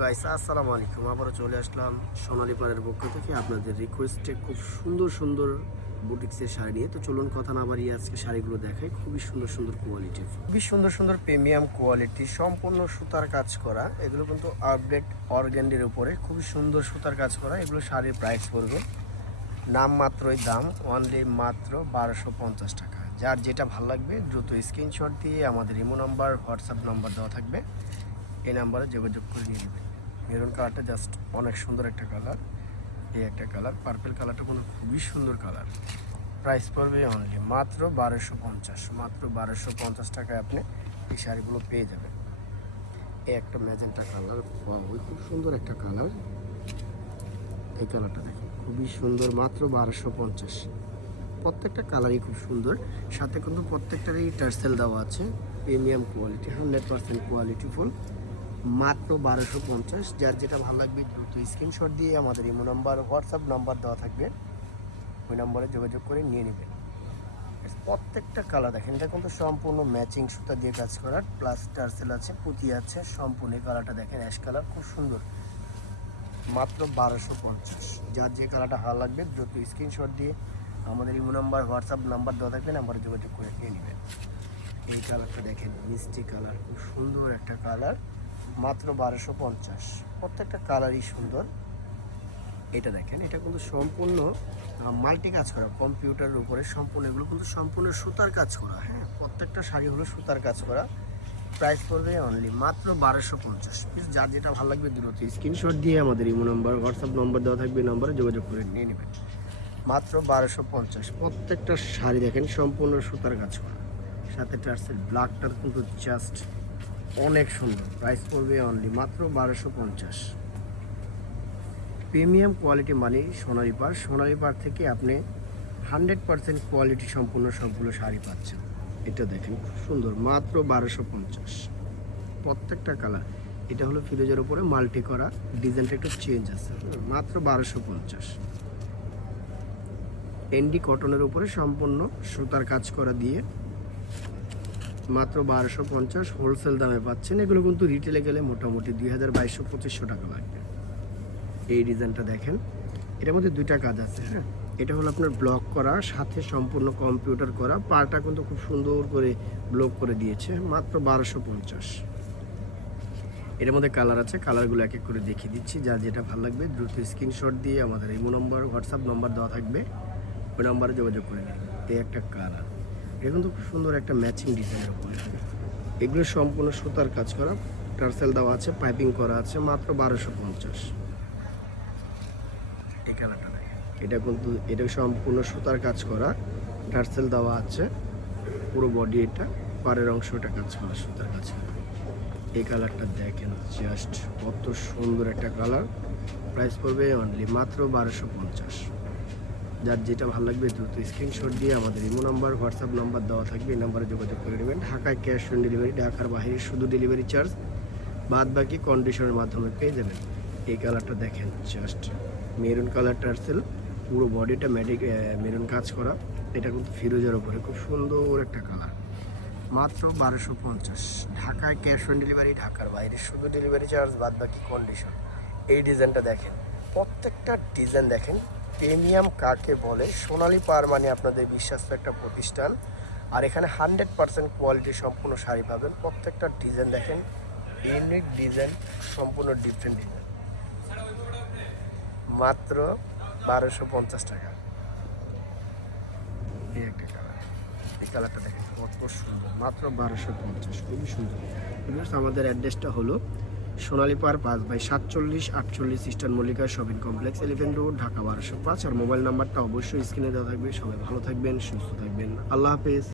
Guys আসসালামু আলাইকুম, আবারও চলে আসলাম সোনালী পাড়ের পক্ষ থেকে আপনাদের রিকোয়েস্টে খুব সুন্দর সুন্দর বুটিক্সের শাড়ি নিয়ে। তো চলুন কথা না বাড়িয়ে আজকে শাড়িগুলো দেখাই। খুবই সুন্দর সুন্দর কোয়ালিটির, খুবই সুন্দর সুন্দর প্রিমিয়াম কোয়ালিটি, সম্পূর্ণ সুতার কাজ করা। এগুলো কিন্তু আপডেট অর্গ্যান্ডির উপরে খুবই সুন্দর সুতার কাজ করা। এগুলো শাড়ির প্রাইস পড়বে নাম মাত্রই দাম অনলি মাত্র 1250 টাকা। যার যেটা ভালো লাগবে দ্রুত স্ক্রিনশট দিয়ে আমাদের ইমো নাম্বার, হোয়াটসঅ্যাপ নাম্বার দেওয়া থাকবে, এই নাম্বারে যোগাযোগ করে নিয়ে নেবেন। মেরুন কালারটা জাস্ট অনেক সুন্দর একটা কালার। এই একটা কালার, পার্পেল কালারটা কিন্তু খুবই সুন্দর কালার। প্রাইস পড়বে অনলি মাত্র 1250, মাত্র 1250 টাকায় আপনি এই শাড়িগুলো পেয়ে যাবেন। এই একটা ম্যাজেন্টা কালার, ওই খুব সুন্দর একটা কালার। এই কালারটা দেখুন খুবই সুন্দর, মাত্র 1250। প্রত্যেকটা কালারই খুব সুন্দর, সাথে কিন্তু প্রত্যেকটারই টার্সেল দেওয়া আছে। প্রিমিয়াম কোয়ালিটি, 100% কোয়ালিটি ফুল, মাত্র 1250। যার যেটা ভালো লাগবে দ্রুত স্ক্রিনশট দিয়ে আমাদের ইমো নাম্বার, হোয়াটসঅ্যাপ নাম্বার দেওয়া থাকবে, ওই নম্বরে যোগাযোগ করে নিয়ে নেবেন। প্রত্যেকটা কালার দেখেন, এটা কিন্তু সম্পূর্ণ ম্যাচিং সুতা দিয়ে কাজ করার, প্লাস টার্সেল আছে, পুঁতি আছে, সম্পূর্ণ কালারটা দেখেন অ্যাশ কালার, খুব সুন্দর, মাত্র 1250। যার যে কালারটা ভালো লাগবে দ্রুত স্ক্রিনশট দিয়ে আমাদের ইমো নাম্বার, হোয়াটসঅ্যাপ নাম্বার দেওয়া থাকবে, নাম্বারে যোগাযোগ করে নিয়ে নেবেন। এই কালারটা দেখেন মিষ্টি কালার, খুব সুন্দর একটা কালার, মাত্র 1250। প্রত্যেকটা কালারই সুন্দর। এটা দেখেন, এটা কিন্তু সম্পূর্ণ মাল্টি কাজ করা, কম্পিউটারের উপরে সম্পূর্ণ, এগুলো কিন্তু সম্পূর্ণ সুতার কাজ করা। হ্যাঁ, প্রত্যেকটা শাড়ি হলো সুতার কাজ করা। প্রাইস পড়বে অনলি মাত্র 1250 পিস। যার যেটা ভালো লাগবে দ্রুত স্ক্রিনশট দিয়ে আমাদের ইমো নাম্বার, হোয়াটসঅ্যাপ নম্বর দেওয়া থাকবে, নাম্বারে যোগাযোগ করে নিয়ে নেবেন। মাত্র 1250। প্রত্যেকটা শাড়ি দেখেন সম্পূর্ণ সুতার কাজ করা, সাথে টার্সেল। ব্ল্যাকটার কিন্তু জাস্ট অনেক সুন্দর। প্রাইস পড়বে অনলি মাত্র 1250। প্রিমিয়াম কোয়ালিটি মানে সোনালী পাড়। সোনালী পাড় থেকে আপনি 100% কোয়ালিটি সম্পূর্ণ সবগুলো শাড়ি পাচ্ছেন। এটা দেখেন খুব সুন্দর, মাত্র 1250। প্রত্যেকটা কালার, এটা হলো ফিরোজের উপরে মাল্টি করা, ডিজাইনটা একটু চেঞ্জ আছে, মাত্র 1250। এনডি কটনের উপরে সম্পূর্ণ সুতার কাজ করা দিয়ে মাত্র 1250 হোলসেল দামে পাচ্ছেন। এগুলো কিন্তু রিটেলে গেলে মোটামুটি 2200-2500 টাকা লাগবে। এই ডিজাইনটা দেখেন, এটার মধ্যে দুইটা কাজ আছে। হ্যাঁ, এটা হলো আপনার ব্লক করা, সাথে সম্পূর্ণ কম্পিউটার করা, পাটা কিন্তু খুব সুন্দর করে ব্লক করে দিয়েছে, মাত্র 1250। এটার মধ্যে কালার আছে, কালারগুলো এক এক করে দেখিয়ে দিচ্ছি। যার যেটা ভালো লাগবে দ্রুত স্ক্রিনশট দিয়ে আমাদের ইমো নম্বর, হোয়াটসঅ্যাপ নম্বর দেওয়া থাকবে, ওই নাম্বারে যোগাযোগ করে নিন। এই একটা কালার, এটা কিন্তু খুব সুন্দর একটা ম্যাচিং ডিজাইনের উপরে। এগুলো সম্পূর্ণ সুতার কাজ করা, টার্সেল দেওয়া আছে, পাইপিং করা আছে, মাত্র 1250। এই কালারটা দেখেন, এটা কিন্তু এটা সম্পূর্ণ সুতার কাজ করা, টার্সেল দেওয়া আছে, পুরো বডি এটা, পাড়ের অংশটা কাজ করা, সুতার কাজ করা। এই কালারটা দেখেন জাস্ট কত সুন্দর একটা কালার। প্রাইস পড়বে অনলি মাত্র 1250। যার যেটা ভালো লাগবে দ্রুত স্ক্রিনশট দিয়ে আমাদের ইমো নাম্বার, হোয়াটসঅ্যাপ নাম্বার দেওয়া থাকবে, এই নাম্বারে যোগাযোগ করে নেবেন। ঢাকায় ক্যাশ অন ডেলিভারি, ঢাকার বাইরে শুধু ডেলিভারি চার্জ, বাদ বাকি কন্ডিশনের মাধ্যমে পেয়ে যাবেন। এই কালারটা দেখেন জাস্ট মেরুন কালার, টার্সেল, পুরো বডিটা মেরুন কাজ করা। এটা কিন্তু ফিরোজের ওপরে খুব সুন্দর একটা কালার, মাত্র 1250। ঢাকায় ক্যাশ অন ডেলিভারি, ঢাকার বাইরে শুধু ডেলিভারি চার্জ, বাদ বাকি কন্ডিশন। এই ডিজাইনটা দেখেন, প্রত্যেকটা ডিজাইন দেখেন। প্রিমিয়াম কাকে বলে? সোনালী পাড় মানে আপনাদের বিশ্বাস্ত একটা প্রতিষ্ঠান, আর এখানে 100% কোয়ালিটি সম্পূর্ণ শাড়ি পাবেন। প্রত্যেকটা ডিজাইন দেখেন, ইউনিক ডিজাইন, সম্পূর্ণ ডিফারেন্ট ডিজাইন, মাত্র 1250 টাকা। এই একটা কালার, এই কালারটা দেখেন কত সুন্দর, মাত্র 1250, খুবই সুন্দর। আমাদের অ্যাড্রেসটা হলো সোনালী পাড় 5/47-48 eastern Mallika shopping complex, 11 road, Dhaka 1205। আর মোবাইল নাম্বারটা অবশ্যই স্ক্রিনে দেওয়া থাকবে। সবাই ভালো থাকবেন, সুস্থ থাকবেন, আল্লাহ হাফেজ।